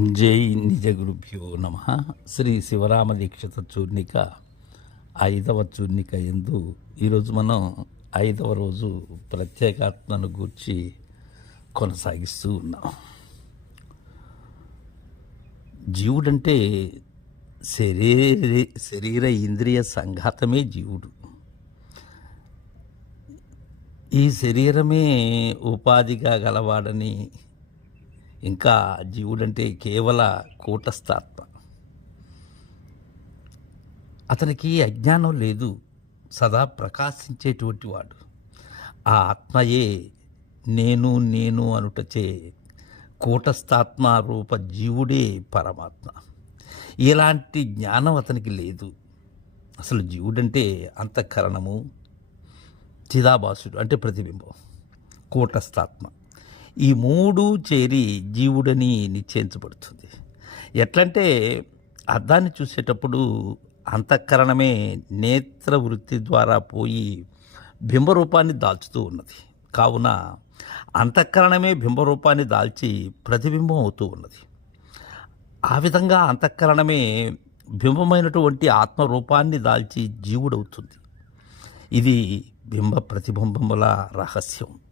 జై నిజ గురుభ్యో నమ. శ్రీ శివరామ దీక్షిత చూర్ణిక ఐదవ చూర్ణిక ఎందు ఈరోజు మనం ఐదవ రోజు ప్రత్యేకాత్మను గూర్చి కొనసాగిస్తూ ఉన్నాం. జీవుడంటే శరీర శరీర ఇంద్రియ సంఘాతమే జీవుడు. ఈ శరీరమే ఉపాధిగా గలవాడని ఇంకా జీవుడంటే కేవల కూటస్థాత్మ. అతనికి అజ్ఞానం లేదు సదా ప్రకాశించేటువంటి వాడు. ఆ ఆత్మయే నేను నేను అనుటచే కూటస్థాత్మ రూప జీవుడే పరమాత్మ. ఇలాంటి జ్ఞానం అతనికి లేదు. అసలు జీవుడంటే అంతఃకరణము చిదాభాసుడు అంటే ప్రతిబింబం కూటస్థాత్మ. ఈ మూడు చేరి జీవుడని నిశ్చయించబడుతుంది. ఎట్లంటే అద్దాన్ని చూసేటప్పుడు అంతఃకరణమే నేత్ర వృత్తి ద్వారా పోయి బింబరూపాన్ని దాల్చుతూ ఉన్నది. కావున అంతఃకరణమే బింబరూపాన్ని దాల్చి ప్రతిబింబం అవుతూ ఉన్నది. ఆ విధంగా అంతఃకరణమే బింబమైనటువంటి ఆత్మరూపాన్ని దాల్చి జీవుడవుతుంది. ఇది బింబ ప్రతిబింబముల రహస్యం.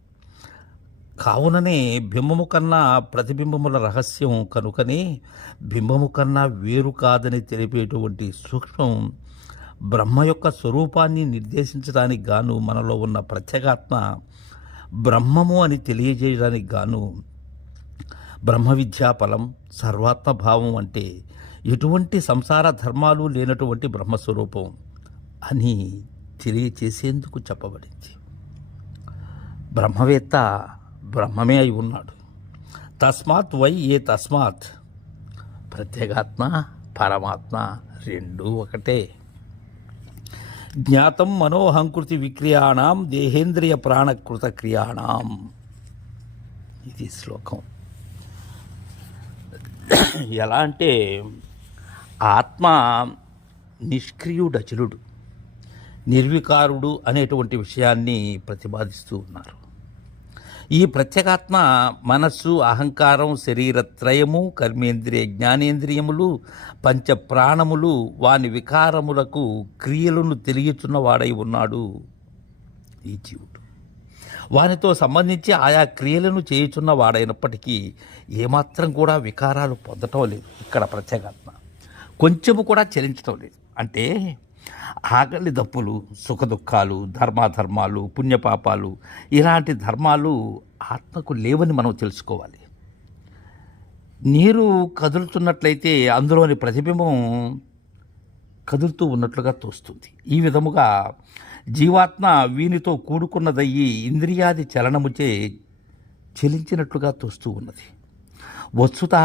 కావుననే బింబము కన్నా ప్రతిబింబముల రహస్యం కనుకనే బింబము కన్నా వేరు కాదని తెలిపేటువంటి సూక్ష్మం బ్రహ్మ యొక్క స్వరూపాన్ని నిర్దేశించడానికి గాను మనలో ఉన్న ప్రత్యేగాత్మ బ్రహ్మము అని తెలియజేయడానికి గాను బ్రహ్మ విద్యా ఫలం సర్వాత్మభావం అంటే ఎటువంటి సంసార ధర్మాలు లేనటువంటి బ్రహ్మస్వరూపం అని తెలియచేసేందుకు చెప్పబడింది. బ్రహ్మవేత్త బ్రహ్మమే అయి ఉన్నాడు. తస్మాత్ వై ఏ తస్మాత్? ప్రత్యేగాత్మ పరమాత్మ రెండూ ఒకటే. జ్ఞాతం మనోహంకృతి విక్రియాణం దేహేంద్రియ ప్రాణకృత క్రియాణం. ఇది శ్లోకం. ఎలా అంటే ఆత్మ నిష్క్రియుడు అచలుడు నిర్వికారుడు అనేటువంటి విషయాన్ని ప్రతిపాదిస్తూ ఉన్నారు. ఈ ప్రత్యేగాత్మ మనస్సు అహంకారం శరీరత్రయము కర్మేంద్రియ జ్ఞానేంద్రియములు పంచ ప్రాణములు వాని వికారములకు క్రియలను తెలియచున్నవాడై ఉన్నాడు ఈ జీవుడు. వానితో సంబంధించి ఆయా క్రియలను చేయుచున్న వాడైనప్పటికీ ఏమాత్రం కూడా వికారాలు పొందటం లేదు. ఇక్కడ ప్రత్యేగాత్మ. కొంచెము కూడా చలించటం లేదు. అంటే ఆకలి దప్పులు సుఖదుఖాలు ధర్మాధర్మాలు పుణ్యపాపాలు ఇలాంటి ధర్మాలు ఆత్మకు లేవని మనం తెలుసుకోవాలి. నీరు కదులుతున్నట్లయితే అందులోని ప్రతిబింబం కదులుతూ ఉన్నట్లుగా తోస్తుంది. ఈ విధముగా జీవాత్మ వీనితో కూడుకున్నదయ్యి ఇంద్రియాది చలనముచే చెలించినట్లుగా తోస్తూ ఉన్నది. వస్తుత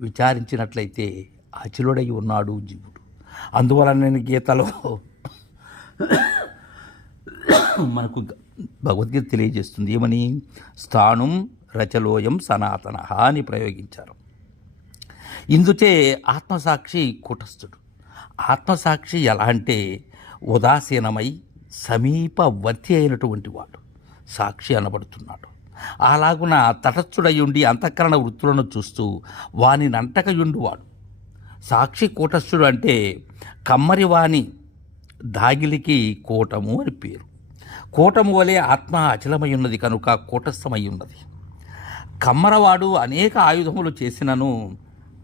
విచారించినట్లయితే అచిలుడై ఉన్నాడు జీవుడు అందువలన నేను గీతలో మనకు భగవద్గీత తెలియజేస్తుంది. ఏమని? స్థానం రచలోయం సనాతన అని ప్రయోగించారు. ఇందుచే ఆత్మసాక్షి కూటస్థుడు. ఆత్మసాక్షి ఎలా అంటే ఉదాసీనమై సమీపవర్తి అయినటువంటి వాడు. సాక్షి అనబడుతున్నాడు. అలాగున తటస్థుడయుండి అంతఃకరణ వృత్తులను చూస్తూ వాని నంటకయుండువాడు సాక్షి కూటస్థుడు అంటే కమ్మరివాణి దాగిలికి కూటము అని పేరు. కూటము వలె ఆత్మ అచలమై ఉన్నది కనుక కూటస్థమై ఉన్నది కమ్మరవాడు అనేక ఆయుధములు చేసినను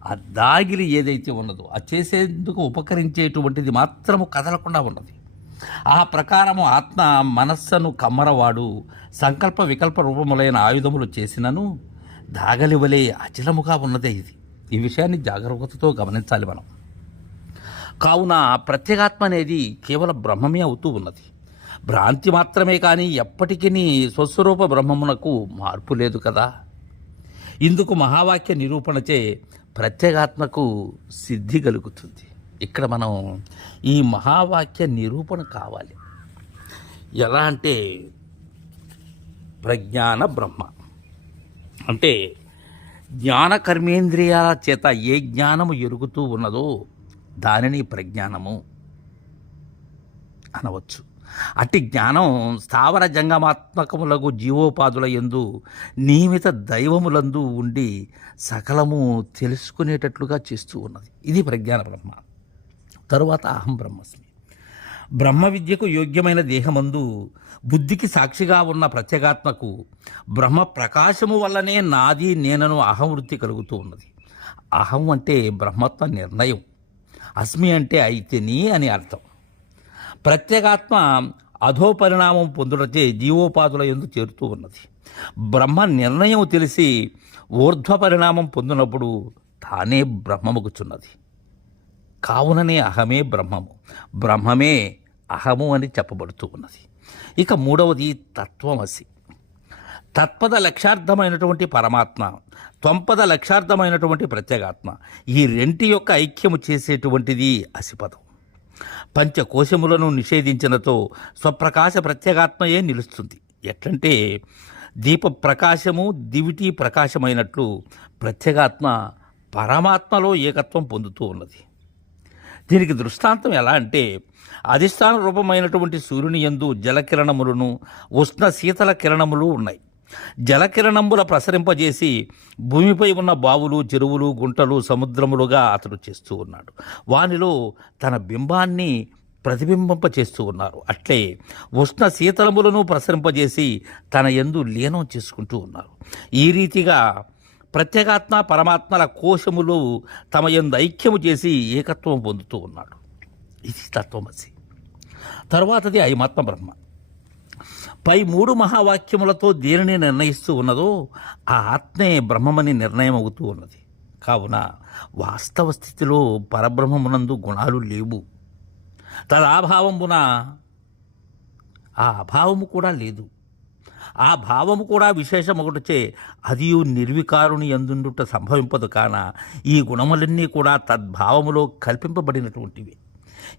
ఆ దాగిలి ఏదైతే ఉన్నదో ఆ చేసేందుకు ఉపకరించేటువంటిది మాత్రము కదలకుండా ఉన్నది. ఆ ప్రకారము ఆత్మ మనస్సును కమ్మరవాడు సంకల్ప వికల్ప రూపములైన ఆయుధములు చేసినను దాగలివలే అచలముగా ఉన్నదే ఇది. ఈ విషయాన్ని జాగ్రత్తతో గమనించాలి మనం. కావున ప్రత్యేగాత్మ అనేది కేవలం బ్రహ్మమే అవుతూ ఉన్నది. భ్రాంతి మాత్రమే కానీ ఎప్పటికీ స్వస్వరూప బ్రహ్మమునకు మార్పు లేదు కదా. ఇందుకు మహావాక్య నిరూపణచే ప్రత్యేగాత్మకు సిద్ధి కలుగుతుంది. ఇక్కడ మనం ఈ మహావాక్య నిరూపణ కావాలి. ఎలా అంటే ప్రజ్ఞాన బ్రహ్మ. అంటే జ్ఞాన కర్మేంద్రియాల చేత ఏ జ్ఞానము ఎరుగుతూ ఉన్నదో దానిని ప్రజ్ఞానము అనవచ్చు. అట్టి జ్ఞానం స్థావర జంగమాత్మకములకు జీవోపాధుల ఎందు నియమిత దైవములందు ఉండి సకలము తెలుసుకునేటట్లుగా చేస్తూ ఉన్నది. ఇది ప్రజ్ఞాన బ్రహ్మ తరువాత అహం బ్రహ్మస్మి. బ్రహ్మ విద్యకు యోగ్యమైన దేహమందు బుద్ధికి సాక్షిగా ఉన్న ప్రత్యేగాత్మకు బ్రహ్మ ప్రకాశము వల్లనే నాది నేనను అహం వృత్తి కలుగుతూ ఉన్నది. అహం అంటే బ్రహ్మత్వ నిర్ణయం. అస్మి అంటే అయితేని అని అర్థం. ప్రత్యేగాత్మ అధోపరిణామం పొందుటచే జీవోపాధుల ఎందు చేరుతూ ఉన్నది. బ్రహ్మ నిర్ణయం తెలిసి ఊర్ధ్వ పరిణామం పొందినప్పుడు తానే బ్రహ్మముగుచున్నది. కావుననే అహమే బ్రహ్మము. బ్రహ్మమే అహము అని చెప్పబడుతూ ఉన్నది. ఇక మూడవది తత్వమసి. తత్పద లక్ష్యార్థమైనటువంటి పరమాత్మ త్వంపద లక్ష్యార్థమైనటువంటి ప్రత్యేగాత్మ ఈ రెంటి యొక్క ఐక్యము చేసేటువంటిది అసిపదం. పంచకోశములను నిషేధించినతో స్వప్రకాశ ప్రత్యేగాత్మయే నిలుస్తుంది. ఎట్లంటే దీప ప్రకాశము దివిటి ప్రకాశమైనట్లు ప్రత్యేగాత్మ పరమాత్మలో ఏకత్వం పొందుతూ ఉన్నది. దీనికి దృష్టాంతం ఎలా అంటే అధిష్టాన రూపమైనటువంటి సూర్యుని యందు జలకిరణములను ఉష్ణ శీతల కిరణములు ఉన్నాయి. జలకిరణముల ప్రసరింపజేసి భూమిపై ఉన్న బావులు చెరువులు గుంటలు సముద్రములుగా అతడు చేస్తూ ఉన్నాడు. వానిలో తన బింబాన్ని ప్రతిబింబింప చేస్తూ ఉన్నారు. అట్లే ఉష్ణ శీతలములను ప్రసరింపజేసి తన యందు లీనం చేసుకుంటూ ఉన్నారు. ఈ రీతిగా ప్రత్యేగాత్మ పరమాత్మల కోశములు తమ యందు ఐక్యము చేసి ఏకత్వం పొందుతూ ఉన్నాడు. ఇది తత్వమసి తర్వాతది ఐమాత్మ బ్రహ్మ. పై మూడు మహావాక్యములతో దేనిని నిర్ణయిస్తూ ఉన్నదో ఆ ఆత్మే బ్రహ్మమని నిర్ణయం అవుతూ ఉన్నది. కావున వాస్తవ స్థితిలో పరబ్రహ్మమునందు గుణాలు లేవు. తదాభావమున ఆ అభావము కూడా లేదు. ఆ భావము కూడా విశేషమొకటిచే అది నిర్వికారుని ఎందుండుట సంభవింపదు కాన ఈ గుణములన్నీ కూడా తద్భావములో కల్పింపబడినటువంటివి.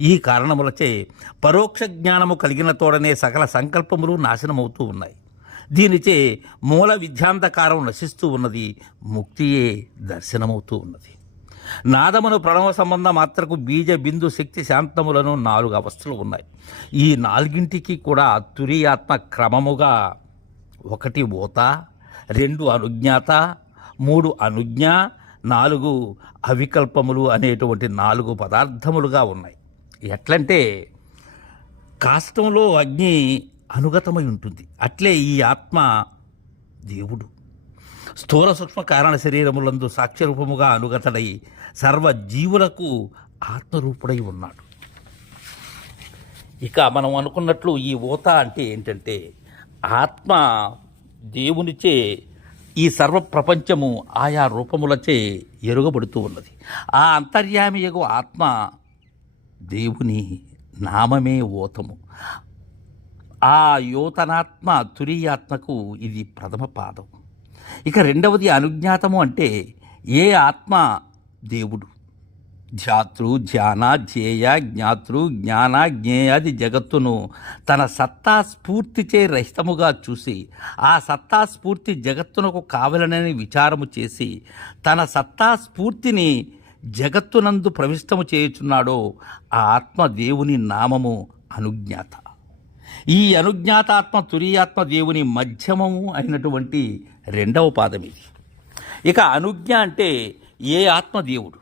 ఈ కారణములచే పరోక్ష జ్ఞానము కలిగిన తోడనే సకల సంకల్పములు నాశనమవుతూ ఉన్నాయి. దీనిచే మూల విద్యాంతకారం నశిస్తూ ఉన్నది ముక్తియే దర్శనమవుతూ ఉన్నది. నాదమును ప్రణవ సంబంధ మాత్రకు బీజ బిందు శక్తి శాంతములను నాలుగు అవస్థలు ఉన్నాయి. ఈ నాలుగింటికి కూడా తురియాత్మ క్రమముగా ఒకటి ఓత రెండు అనుజ్ఞాత మూడు అనుజ్ఞ నాలుగు అవికల్పములు అనేటువంటి నాలుగు పదార్థములుగా ఉన్నాయి. ఎట్లంటే కాష్టంలో అగ్ని అనుగతమై ఉంటుంది. అట్లే ఈ ఆత్మ దేవుడు. స్థూల సూక్ష్మ కారణ శరీరములందు సాక్ష్యరూపముగా అనుగతడై సర్వ జీవులకు ఆత్మరూపుడై ఉన్నాడు. ఇక మనం అనుకున్నట్లు ఈ ఊత అంటే ఏంటంటే ఆత్మ దేవునిచే ఈ సర్వ ప్రపంచము ఆయా రూపములచే ఎరుగబడుతూ ఉన్నది. ఆ అంతర్యామి ఎగు ఆత్మ దేవుని నామమే ఓతము. ఆ యోతనాత్మ తురియాత్మకు ఇది ప్రథమ పాదం. ఇక రెండవది అనుజ్ఞాతము అంటే ఏ ఆత్మ దేవుడు? ధ్యాతృ ధ్యాన ధ్యేయ జ్ఞాతృ జ్ఞాన జ్ఞేయాది జగత్తును తన సత్తా స్ఫూర్తిచే రహితముగా చూసి ఆ సత్తా స్ఫూర్తి జగత్తునకు కావలనని విచారము చేసి తన సత్తా స్ఫూర్తిని జగత్తునందు ప్రవిష్టము చేయుచున్నాడో ఆ ఆత్మ దేవుని నామము అనుజ్ఞాత. ఈ అనుజ్ఞాతాత్మ తురియాత్మ దేవుని మధ్యమము అయినటువంటి రెండవ పాదం ఇది. ఇక అనుజ్ఞ అంటే ఏ ఆత్మ దేవుడు?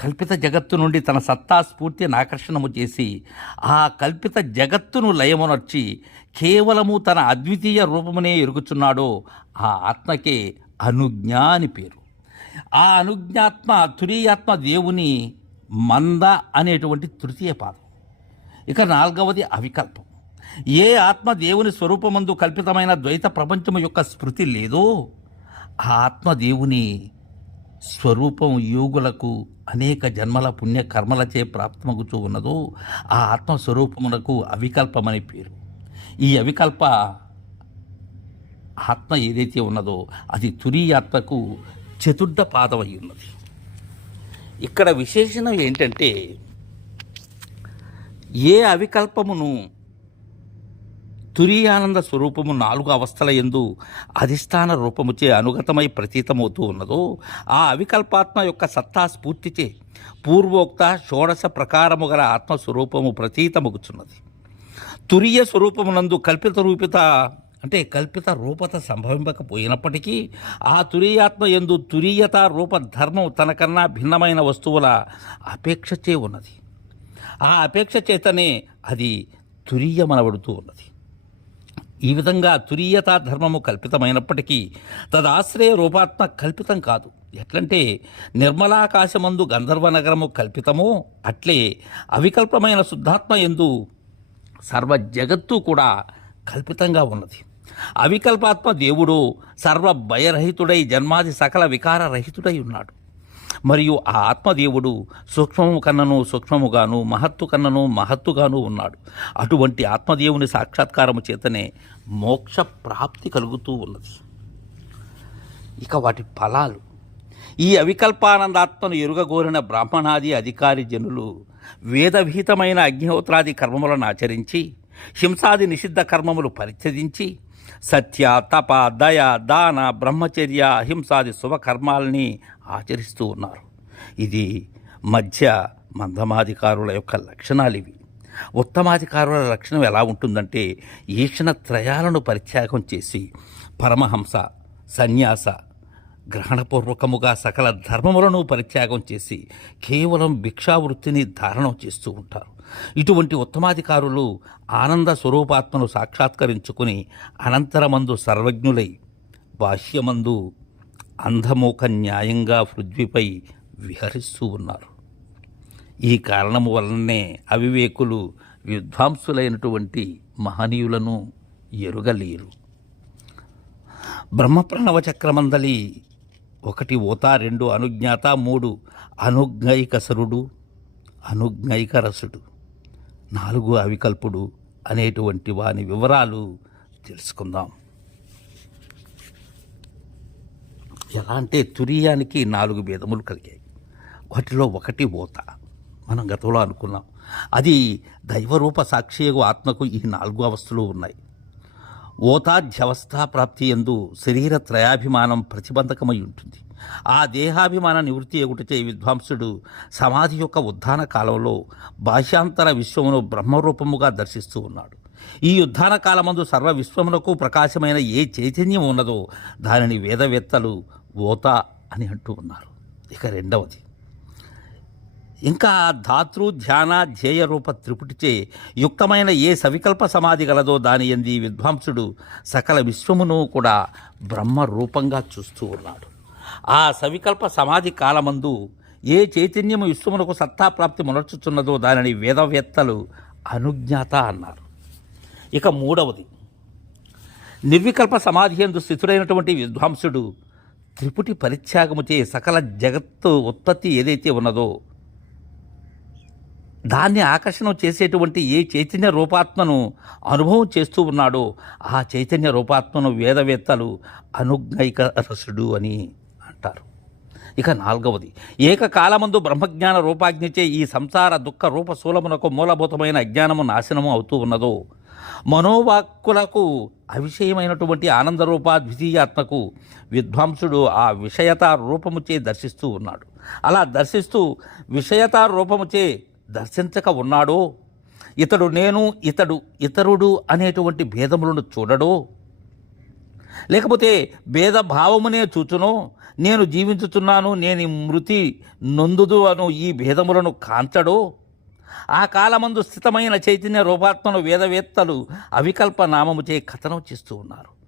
కల్పిత జగత్తు నుండి తన సత్తా స్ఫూర్తిని ఆకర్షణము చేసి ఆ కల్పిత జగత్తును లయమునర్చి కేవలము తన అద్వితీయ రూపమునే ఎరుగుచున్నాడో ఆ ఆత్మకే అనుజ్ఞ అని పేరు. ఆ అనుజ్ఞాత్మ తురీయాత్మ దేవుని మంద అనేటువంటి తృతీయ పాదం. ఇక నాలుగవది అవికల్పం. ఏ ఆత్మ దేవుని స్వరూపమందు కల్పితమైన ద్వైత ప్రపంచం యొక్క స్మృతి లేదో ఆ ఆత్మ దేవుని స్వరూపం యోగులకు అనేక జన్మల పుణ్య కర్మలచే ప్రాప్తమగుతూ ఉన్నదో ఆ ఆత్మ స్వరూపమునకు అవికల్పమని పేరు. ఈ అవికల్ప ఆత్మ ఏదైతే ఉన్నదో అది తురీయాత్మకు చతుర్థ పాదం అయి ఉన్నది ఇక్కడ విశేషణం ఏంటంటే ఏ అవికల్పమును తురియానంద స్వరూపము నాలుగు అవస్థల ఎందు అధిష్టాన రూపముచే అనుగతమై ప్రతీతమవుతూ ఉన్నదో ఆ అవికల్పాత్మ యొక్క సత్తా స్ఫూర్తిచే పూర్వోక్త షోడశ ప్రకారము గల ఆత్మస్వరూపము ప్రతీతమగుచున్నది. తురియ స్వరూపమునందు కల్పిత రూపిత అంటే కల్పిత రూపత సంభవింపకపోయినప్పటికీ ఆ తురీయాత్మ ఎందు తురీయత రూప ధర్మం తనకన్నా భిన్నమైన వస్తువుల అపేక్షచే ఉన్నది. ఆ అపేక్ష చేతనే అది తురీయమనబడుతూ ఉన్నది. ఈ విధంగా తురీయత ధర్మము కల్పితమైనప్పటికీ తదాశ్రయ రూపాత్మ కల్పితం కాదు. ఎట్లంటే నిర్మలాకాశమందు గంధర్వ నగరము కల్పితమో అట్లే అవికల్పమైన శుద్ధాత్మ ఎందు సర్వ జగత్తు కూడా కల్పితంగా ఉన్నది. అవికల్పాత్మ దేవుడు సర్వ భయరహితుడై జన్మాది సకల వికార రహితుడై ఉన్నాడు మరియు ఆ ఆత్మదేవుడు సూక్ష్మము కన్నను సూక్ష్మముగాను మహత్తు కన్నను మహత్తుగాను ఉన్నాడు. అటువంటి ఆత్మదేవుని సాక్షాత్కారము చేతనే మోక్ష ప్రాప్తి కలుగుతూ ఉన్నది. ఇక వాటి ఫలాలు. ఈ అవికల్పానందాత్మను ఎరుగగోరిన బ్రాహ్మణాది అధికారి జనులు వేదవిహితమైన అగ్నిహోత్రాది కర్మములను ఆచరించి హింసాది నిషిద్ధ కర్మములు పరిత్యజించి సత్య తప దయ దాన బ్రహ్మచర్య అహింసాది శుభకర్మాలని ఆచరిస్తూ ఉన్నారు. ఇది మధ్య మందమాధికారుల యొక్క లక్షణాలు ఇవి. ఉత్తమాధికారుల లక్షణం ఎలా ఉంటుందంటే ఈక్షణ త్రయాలను పరిత్యాగం చేసి పరమహంస సన్యాస గ్రహణపూర్వకముగా సకల ధర్మములను పరిత్యాగం చేసి కేవలం భిక్షావృత్తిని ధారణం చేస్తూ ఉంటారు. ఇటువంటి ఉత్తమాధికారులు ఆనంద స్వరూపాత్మను సాక్షాత్కరించుకుని అనంతరమందు సర్వజ్ఞులై బాహ్యమందు అంధమూక న్యాయంగా పృథ్వీపై విహరిస్తూ ఉన్నారు. ఈ కారణము వలననే అవివేకులు విద్వాంసులైనటువంటి మహనీయులను ఎరుగలేరు. బ్రహ్మప్రణవ చక్రమందలి ఒకటి ఓత రెండు అనుజ్ఞాత మూడు అనుజ్ఞైకసరుడు అనుజ్ఞైకరసుడు. నాలుగు అవికల్పుడు అనేటువంటి వాని వివరాలు తెలుసుకుందాం. ఎలా అంటే తురియానికి నాలుగు భేదములు కలిగాయి. వాటిలో ఒకటి ఓత మనం గతంలో అనుకున్నాం. అది దైవరూప సాక్షియగు ఆత్మకు ఈ నాలుగు అవస్థలు ఉన్నాయి. ఓతాధ్యవస్థా ప్రాప్తి ఎందు శరీర త్రయాభిమానం ప్రతిబంధకమై ఉంటుంది. ఆ దేహాభిమాన నివృత్తి ఎగుటచే విద్వాంసుడు సమాధి యొక్క ఉద్ధాన కాలంలో బాహ్యాంతర విశ్వమును బ్రహ్మరూపముగా దర్శిస్తూ ఉన్నాడు. ఈ ఉద్ధాన కాలమందు సర్వ విశ్వమునకు ప్రకాశమైన ఏ చైతన్యం ఉన్నదో దానిని వేదవేత్తలు ఓత అని అంటూ ఉన్నారు. ఇక రెండవది. ఇంకా ధాతృ ధ్యాన ధ్యేయ రూప త్రిపుటిచే యుక్తమైన ఏ సవికల్ప సమాధి గలదో దాని ఎంది విద్వాంసుడు సకల విశ్వమును కూడా బ్రహ్మ రూపంగా చూస్తూ ఉన్నాడు. ఆ సవికల్ప సమాధి కాలమందు ఏ చైతన్యము విశ్వమునకు సత్తాప్రాప్తి మొనర్చుచున్నదో దానిని వేదవేత్తలు అనుజ్ఞాత అన్నారు. ఇక మూడవది. నిర్వికల్ప సమాధి ఎందు స్థితుడైనటువంటి విద్వాంసుడు త్రిపుటి పరిత్యాగముచే సకల జగత్తు ఉత్పత్తి ఏదైతే ఉన్నదో దాన్ని ఆకర్షణ చేసేటువంటి ఏ చైతన్య రూపాత్మను అనుభవం చేస్తూ ఉన్నాడో ఆ చైతన్య రూపాత్మను వేదవేత్తలు అనుజ్ఞైక రసుడు అని అంటారు. ఇక నాలుగవది ఏకకాలమందు బ్రహ్మజ్ఞాన రూపాజ్ఞచే ఈ సంసార దుఃఖ రూపశూలమునకు మూలభూతమైన అజ్ఞానము నాశనము అవుతూ ఉన్నదో. మనోవాక్కులకు అవిషయమైనటువంటి ఆనందరూప ద్వితీయాత్మకు విద్వాంసుడు ఆ విషయత రూపముచే దర్శిస్తూ ఉన్నాడు. అలా దర్శిస్తూ విషయత రూపముచే దర్శించక ఉన్నాడో? ఇతడు నేను ఇతడు ఇతరుడు అనేటువంటి భేదములను చూడడో? లేకపోతే భేదభావమునే చూచునో. నేను జీవించుచున్నాను నేను మృతి నొందుదు అను ఈ భేదములను కాంచడో ఆ కాలమందు స్థితమైన చైతన్య రూపాత్మను వేదవేత్తలు అవికల్ప నామముచే కథనం చేస్తూ ఉన్నారు.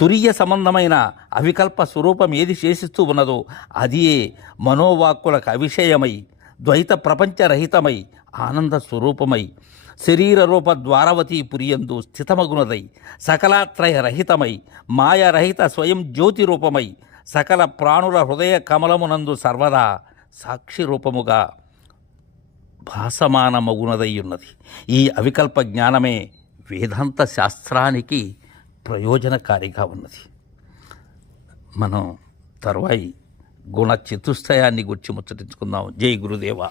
తురియ సంబంధమైన అవికల్ప స్వరూపం ఏది శేషిస్తూ ఉన్నదో అదియే మనోవాక్కులకు అవిషయమై ద్వైత ప్రపంచరహితమై ఆనంద స్వరూపమై శరీర రూప ద్వారవతీ పురియందు స్థితమగునదై సకలాత్రయరహితమై మాయరహిత స్వయం జ్యోతి రూపమై సకల ప్రాణుల హృదయ కమలమునందు సర్వదా సాక్షి రూపముగా భాసమానమగునదై ఉన్నది ఈ అవికల్ప జ్ఞానమే వేదాంత శాస్త్రానికి ప్రయోజనకారిగా ఉన్నది. మనం తరువాయి గుణ చతుస్థయాన్ని గుర్చి ముచ్చటించుకుందాం. జై గురుదేవా.